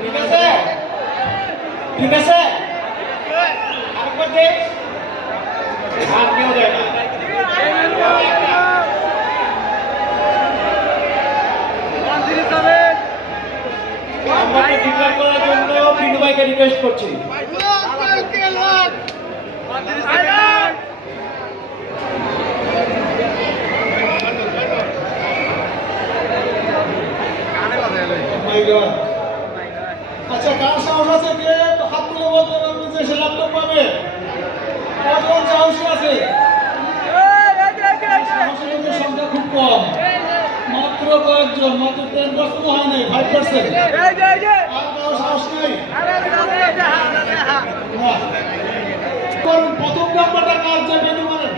ঠিক আছে ঠিক আছে আরেকবার দে আর কেউ দেয় না আমাকে ডিক্লেয়ার করার জন্য পিন্টু ভাইকে রিকোয়েস্ট করছি আচ্ছা কার সাহস আছে কে হাত তুলে বলতে পারবে যে সে ল্যাপটপ পাবে কজন সাহসী আছে সাহসীদের সংখ্যা খুব কম মাত্র কয়েকজন মাত্র 10% হয় নাই 5% আর কারো সাহস নেই প্রথম নাম্বারটা কার যে পেতে পারেন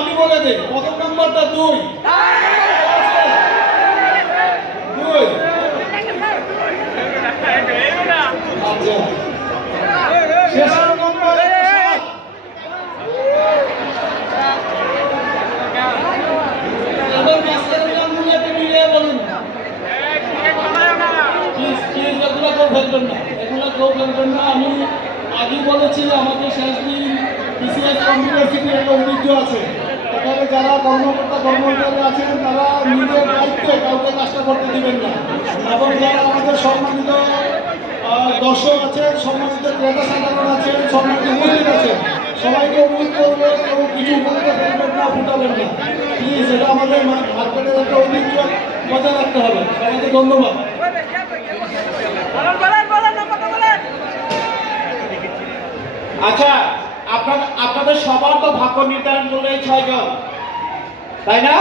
আমি বলে দিই প্রথম নাম্বারটা 2 আমি আগেই বলেছি আমাদের শেষ দিন বিসিএস ইউনিভার্সিটির একটা ঐতিহ্য আছে এখানে যারা কর্মচারী আছেন তারা নিজের দায়িত্বে কাউকে কাজটা করতে দিবেন না এবং যারা আমাদের সম্মানিত দর্শক আছেন সম্মানিত ক্রেতা সাধারণ আছেন সম্মানিত মহিলা আছেন সবাইকে অনুরোধ করবো কেউ কিছু বলতে ফেলবেন না ফুটাবেন না প্লিজ এটা আমাদের মার্কেটের একটা ঐতিহ্য বজায় রাখতে হবে সবাইকে ধন্যবাদ আচ্ছা আপনাদের সবার তো ভাগ্য নির্ধারণ করলে 6 জন তাই না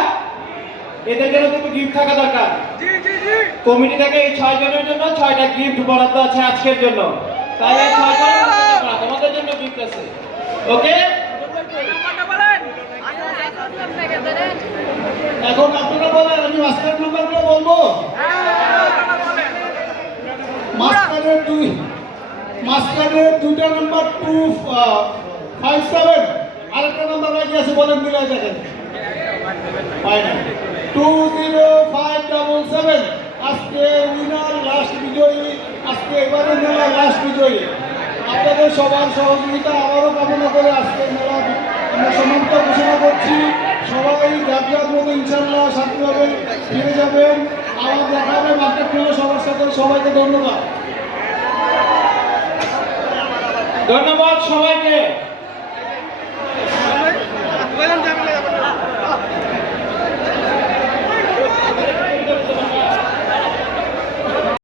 এদের জন্য তো গিফট থাকা দরকার কমিটি থেকে এই 6 জনের জন্য 6টা গিফট বরাদ্দ আছে আজকের জন্য তাই এই 6 জন তোমাদের জন্য গিফট আছে ওকে এখন আপনারা বলেন আমি মাস্টার নাম্বারগুলো বলবো মাস্টারের দুইটা নাম্বার 257 আরেকটা নাম্বার বাকি আছে বলেন মিলাই দেখেন 20577 আজকে উইনার লাস্ট বিজয়ী আজকে এবারের মেলা লাস্ট বিজয়ী আপনাদের সবার সহযোগিতা আবারও কামনা করে আজকের মেলা আমরা সমাপ্ত ঘোষণা করছি সবাই যার মতো ইনশাল্লাহ শান্তিভাবে ফিরে যাবেন আবার দেখা হবে মার্কেট মেলা সবার সাথে সবাইকে ধন্যবাদ ধন্যবাদ সবাইকে।